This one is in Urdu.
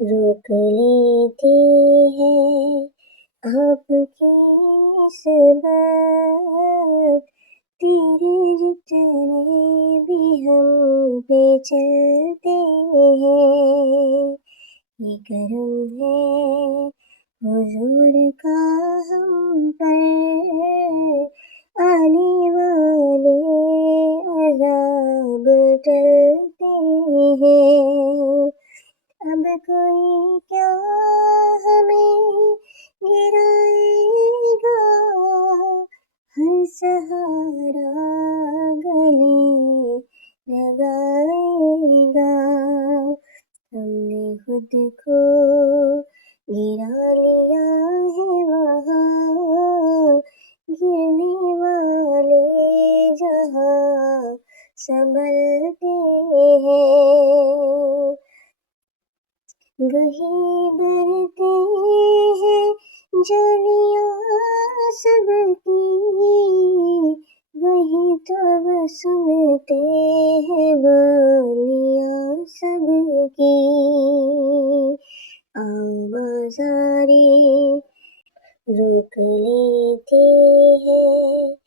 روک لیتی ہے آپ کی نسبت، تیرے جتنے بھی ہم پہ چلتے ہیں، یہ کرم ہے حضور کا ہم پر، آنے والے عذاب ٹلتے ہیں۔ اب کوئی کیا ہمیں گرائے گا، ہر سہارا گلے لگائے گا، ہم نے خود کو گرا لیا ہے وہاں، گرنے والے جہاں سنبھلتے ہیں، وہی برتے ہیں جولیاں سب کی، وہی تب سنتے ہیں بولیاں سب کی، آؤ بازارے روک لیتے ہیں